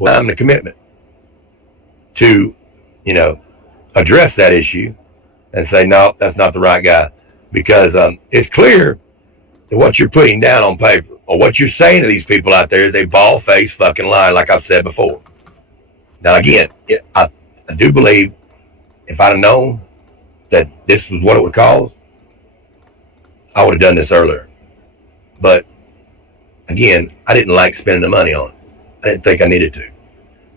Well, I'm the commitment to, address that issue and say, no, that's not the right guy. Because it's clear that what you're putting down on paper or what you're saying to these people out there is a bald-faced fucking lie, like I've said before. Now, again, I do believe if I'd have known that this was what it would cause, I would have done this earlier. But, again, I didn't like spending the money on it. I didn't think I needed to.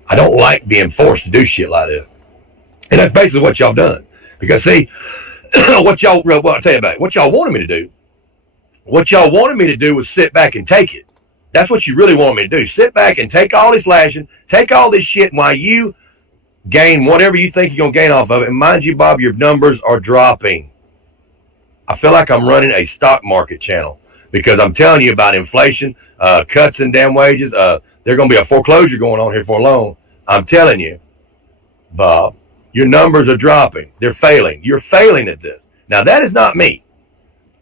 I don't like being forced to do shit like this. And that's basically what y'all done. Because, see, I'll tell you about it. What y'all wanted me to do, was sit back and take it. That's what you really wanted me to do. Sit back and take all this lashing, take all this shit while you gain whatever you think you're going to gain off of it. And mind you, Bob, your numbers are dropping. I feel like I'm running a stock market channel because I'm telling you about inflation, cuts in damn wages. There's going to be a foreclosure going on here for long. I'm telling you, Bob, your numbers are dropping. They're failing. You're failing at this. Now, that is not me.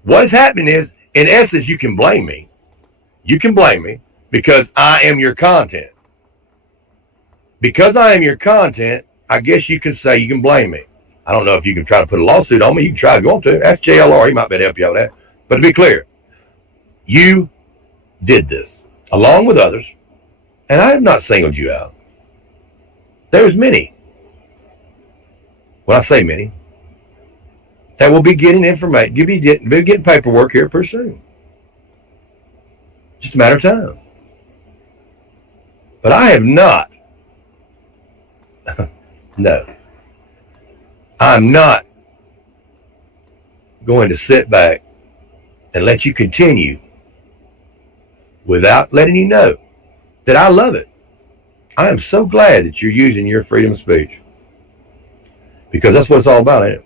What is happening is, in essence, you can blame me. You can blame me because I am your content. Because I am your content, I guess you can say you can blame me. I don't know if you can try to put a lawsuit on me. You can try to go on to. Ask JLR. He might be able to help you out with that. But to be clear, you did this along with others, and I have not singled you out. There's many. When I say many, that will be getting information. You'll be getting paperwork here pretty soon. Just a matter of time. But I have not. No. I'm not going to sit back and let you continue without letting you know that I love it. I am so glad that you're using your freedom of speech. Because that's what it's all about, ain't it?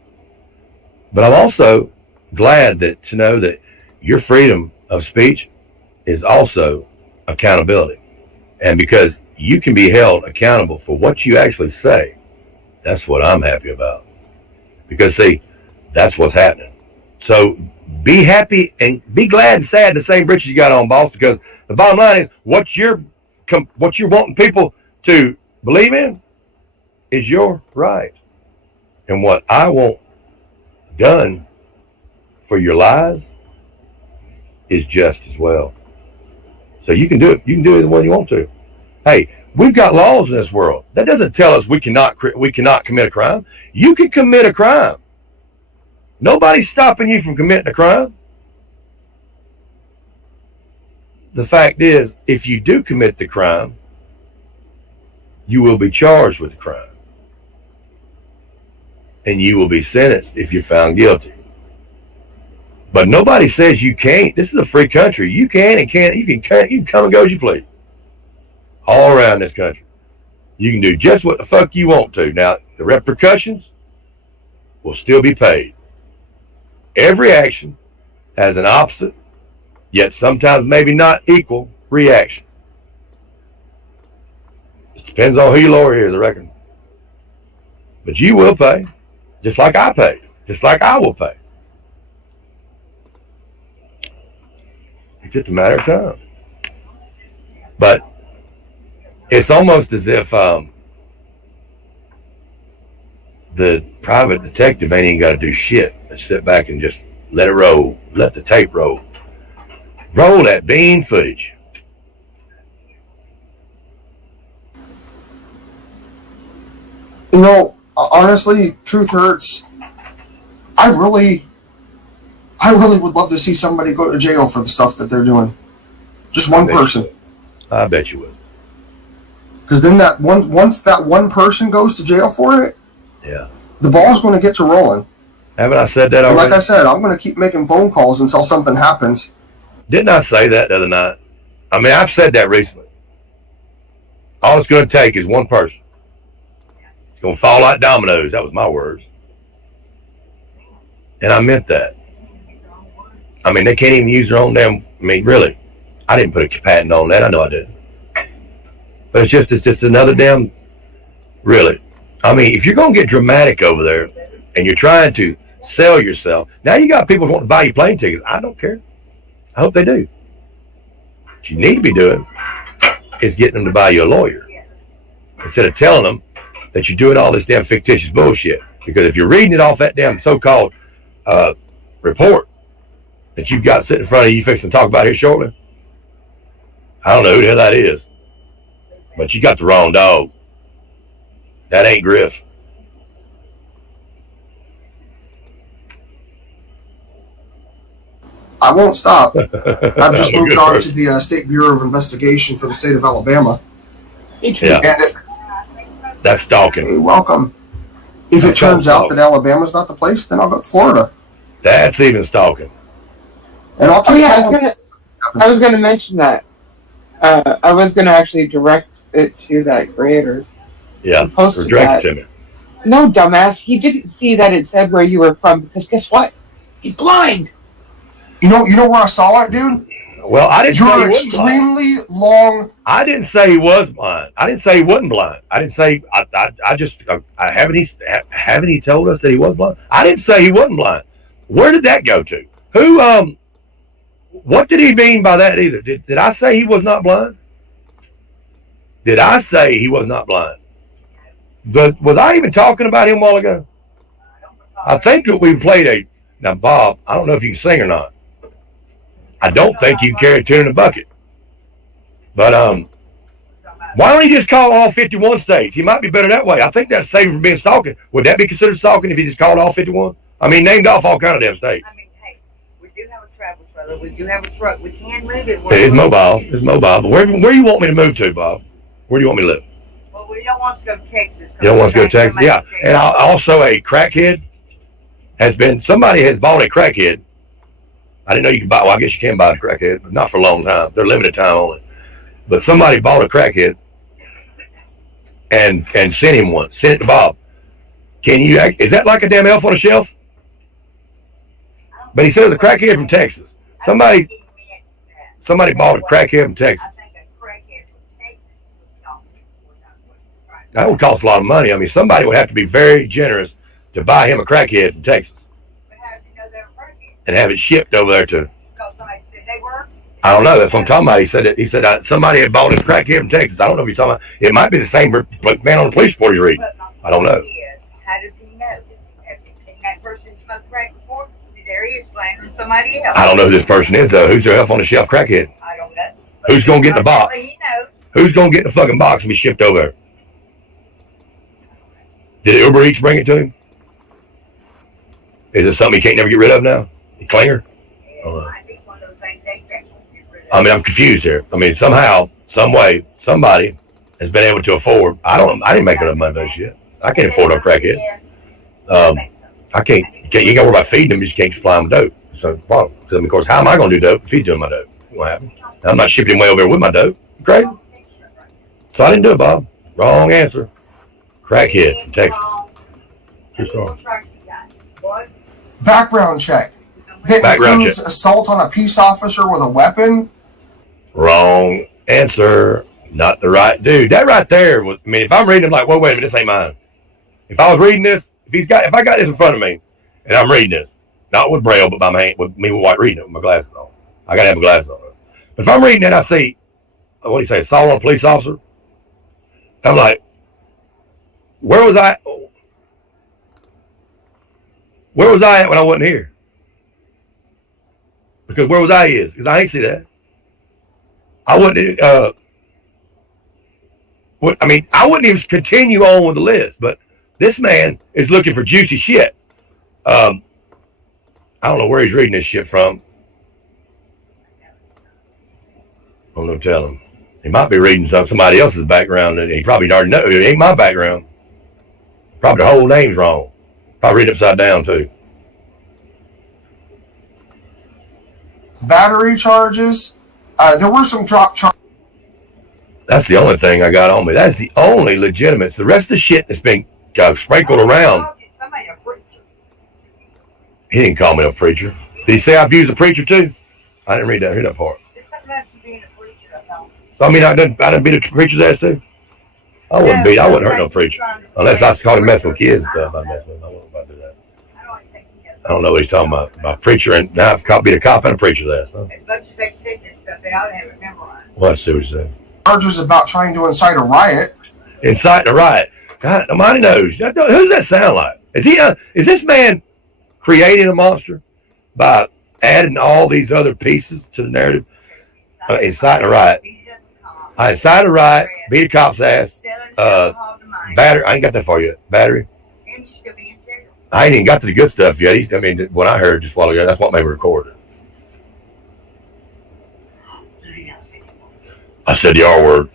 But I'm also glad to know that your freedom of speech is also accountability. And because you can be held accountable for what you actually say, that's what I'm happy about. Because, see, that's what's happening. So be happy and be glad and sad in the same britches you got on, boss, because the bottom line is what you're wanting people to believe in is your right. And what I want done for your lives is just as well. So you can do it. You can do it the way you want to. Hey, we've got laws in this world. That doesn't tell us we cannot commit a crime. You can commit a crime. Nobody's stopping you from committing a crime. The fact is, if you do commit the crime, you will be charged with the crime. And you will be sentenced if you're found guilty. But nobody says you can't. This is a free country. You can and can't. You can come and go as you please. All around this country. You can do just what the fuck you want to. Now, the repercussions will still be paid. Every action has an opposite, yet sometimes maybe not equal reaction. It depends on who your lawyer is, I reckon. But you will pay. Just like I paid. Just like I will pay. It's just a matter of time. But it's almost as if the private detective ain't even got to do shit. Just sit back and just let it roll. Let the tape roll. Roll that bean footage. You know, honestly, truth hurts. I really would love to see somebody go to jail for the stuff that they're doing. Just one person. I bet you would. Because then once that one person goes to jail for it, yeah, the ball's going to get to rolling. Haven't I said that already? And like I said, I'm going to keep making phone calls until something happens. Didn't I say that the other night? I mean, I've said that recently. All it's going to take is one person. It's going to fall like dominoes. That was my words. And I meant that. I mean, they can't even use their own damn... I mean, really. I didn't put a patent on that. I know I didn't. But it's just another damn... Really. I mean, if you're going to get dramatic over there and you're trying to sell yourself, now you got people wanting to buy you plane tickets. I don't care. I hope they do. What you need to be doing is getting them to buy you a lawyer. instead of telling them that you're doing all this damn fictitious bullshit. Because if you're reading it off that damn so-called report that you've got sitting in front of you fixing to talk about here shortly, I don't know who the hell that is, but you got the wrong dog. That ain't Griff. I won't stop. I've just moved on to the State Bureau of Investigation for the state of Alabama. Yeah. And if that's stalking. Hey, welcome. If it turns out that Alabama's not the place, then I'll go to Florida. That's even stalking. And I'll keep I was gonna mention that. I was gonna actually direct it to that creator. Yeah, Posted direct that. it to me. No, dumbass. He didn't see that it said where you were from because guess what? He's blind. You know where I saw it, dude? Well, I didn't say You're he wasn't blind. extremely long. I didn't say he was blind. I didn't say he wasn't blind. I didn't say I haven't he told us that he was blind? I didn't say he wasn't blind. Where did that go to? Who what did he mean by that either? Did I say he was not blind? Did I say he was not blind? Was I even talking about him a while ago? I think that we played now Bob, I don't know if you can sing or not. I don't think you can carry a tune in a bucket. But why don't he just call all 51 states? He might be better that way. I think that's safer from being stalking. Would that be considered stalking if he just called all 51? I mean, named off all kind of damn states. I mean, hey, we do have a travel trailer. We do have a truck. We can move it. It's mobile. It's mobile. But where do you want me to move to, Bob? Where do you want me to live? Well, we don't want to go to Texas. You don't want to go to Texas? Yeah. And also a crackhead somebody has bought a crackhead. I didn't know you could buy, well, I guess you can buy a crackhead, but not for a long time. They're limited time only. But somebody bought a crackhead and sent him one. Sent it to Bob. Is that like a damn elf on a shelf? But he said it was a crackhead from Texas. Somebody bought a crackhead from Texas. That would cost a lot of money. I mean, somebody would have to be very generous to buy him a crackhead from Texas. But how did you know they were crackheads? And have it shipped over there to. Because somebody said they were? I don't know. That's what I'm talking about. He said somebody had bought a crackhead from Texas. I don't know if you're talking about. It might be the same man on the police report you read. I don't know. How does he know? Have you seen that person smoke crack before? See, there he is slandering somebody else. I don't know who this person is, though. Who's their elf on the shelf crackhead? I don't know. Who's going to get in the box? He knows. Who's going to get in the fucking box and be shipped over there? Did Uber Eats bring it to him? Is it something he can't never get rid of now? The clinger? I think one of those things they can't get rid of. I mean, I'm confused here. I mean, somehow, some way, somebody has been able to afford. I didn't make enough money on this shit. I can't afford no crackhead. I can't. You ain't got to worry about feeding them. You just can't supply them dope. So, well, of course, how am I going to do dope if he's doing my dope? What happened? I'm not shipping him way over there with my dope. You crazy? So I didn't do it, Bob. Wrong answer. Crackhead from Texas. True story. Background check. That Background includes check. assault on a peace officer with a weapon. Wrong answer. Not the right dude. That right there was. I mean, if I'm reading, I'm like, well, wait a minute, this ain't mine. If I was reading this, if I got this in front of me, and I'm reading this, not with braille, but by my hand, with white reading it with my glasses on. I gotta have my glasses on. But if I'm reading it, I see, what do you say, assault on a police officer? I'm like, where was I? Where was I at when I wasn't here? Because where was I is? Because I ain't see that. I wouldn't. I wouldn't even continue on with the list. But this man is looking for juicy shit. I don't know where he's reading this shit from. I don't know. Tell him. He might be reading somebody else's background, and he probably already knows it ain't my background. Probably the whole name's wrong. Probably read it upside down too. Battery charges. There were some drop charges. That's the only thing I got on me. That's the only legitimate. The rest of the shit that's been sprinkled around. Somebody a preacher. He didn't call me a preacher. Did he say I abused a preacher too? I didn't hear that part. It's something about you being a preacher, I don't. So I mean, I didn't beat a preacher's ass too. I wouldn't hurt no preacher unless I caught him messing with kids and stuff. I wouldn't about do that. I don't know what he's talking about. My preacher and now I've beat a cop and a preacher's ass. Huh? As much as they said this stuff, they ought to have it memorized. Well, let's see what he said. Charges about trying to incite a riot. inciting a riot. God, nobody knows. Who does that sound like? Is this man creating a monster by adding all these other pieces to the narrative? Inciting a riot. I incite a riot, beat a cop's ass, battery. I ain't got that far yet. Battery. I ain't even got to the good stuff yet. I mean, what I heard just a while ago, that's what made me record it. I said the R word.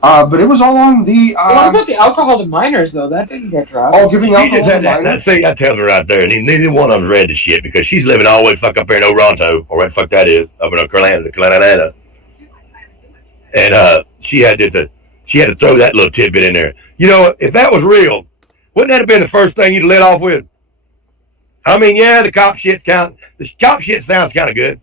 But it was all on the. What about the alcohol to minors though? That didn't get dropped. Oh, giving She alcohol just to had that. minors. See, that tells me right there. And neither one of them read the shit because she's living all the way fuck up there in Oronto, or where the fuck that is, up in Carolina. And she had to throw that little tidbit in there. You know, if that was real, wouldn't that have been the first thing you'd let off with? I mean, yeah, the cop shit sounds kind of good.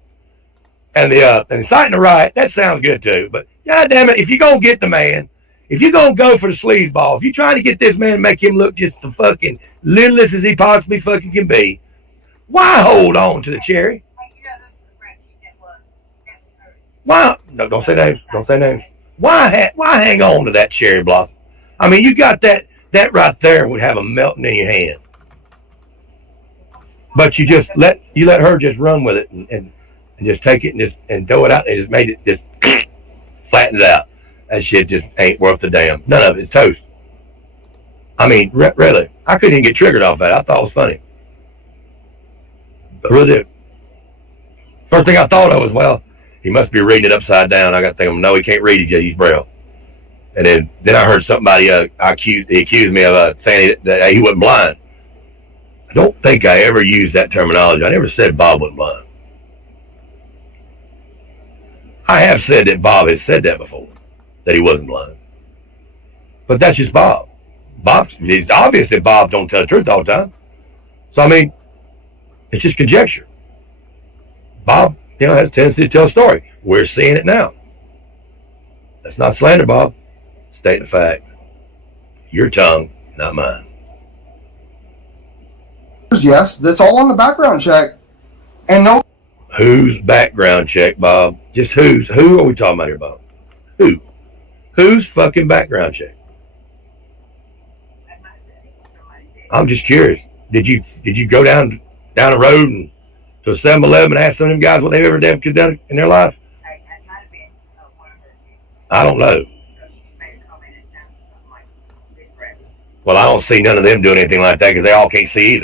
And the inciting a riot, that sounds good too. But god damn it, if you're gonna get the man, if you're gonna go for the sleazeball, if you're trying to get this man, make him look just the fucking littlest as he possibly fucking can be, why hold on to the cherry? Why? No, don't say names. Don't say names. Why hang on to that cherry blossom? I mean, you got that right there would have a melting in your hand. But you just let her just run with it and just take it and throw it out and just made it just flatten it out. That shit just ain't worth the damn. None of it's toast. I mean, really, I couldn't even get triggered off that. I thought it was funny. But really did. First thing I thought of was, well, he must be reading it upside down. I got to think, no, he can't read it yet. He's Braille. And then I heard somebody accused me of saying that he wasn't blind. I don't think I ever used that terminology. I never said Bob wasn't blind. I have said that Bob has said that before, that he wasn't blind. But that's just Bob. It's obvious that Bob don't tell the truth all the time. So, I mean, it's just conjecture. Bob, has a tendency to tell a story. We're seeing it now. That's not slander, Bob. Stating the fact. Your tongue, not mine. Yes, that's all on the background check. And no. Whose background check, Bob? Just whose? Who are we talking about here, Bob? Who? Whose fucking background check? I'm just curious. Did you go down the road and to a 7-Eleven and ask some of them guys what they've ever done in their life? I don't know. Well, I don't see none of them doing anything like that because they all can't see either.